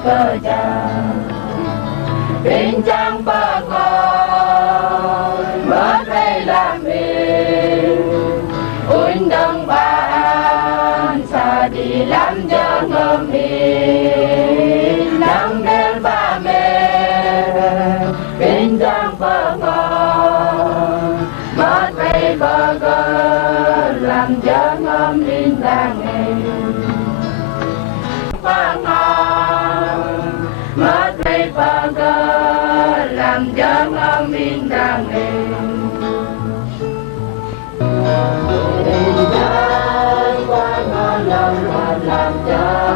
kerja bincang pegawai menteri lambil undang bangsa di lam jangemin nang del bamer bincang pegawai menteri bagal lam jangemin dangin Matay pagalam jang amin dangin Injang pagalam alam jang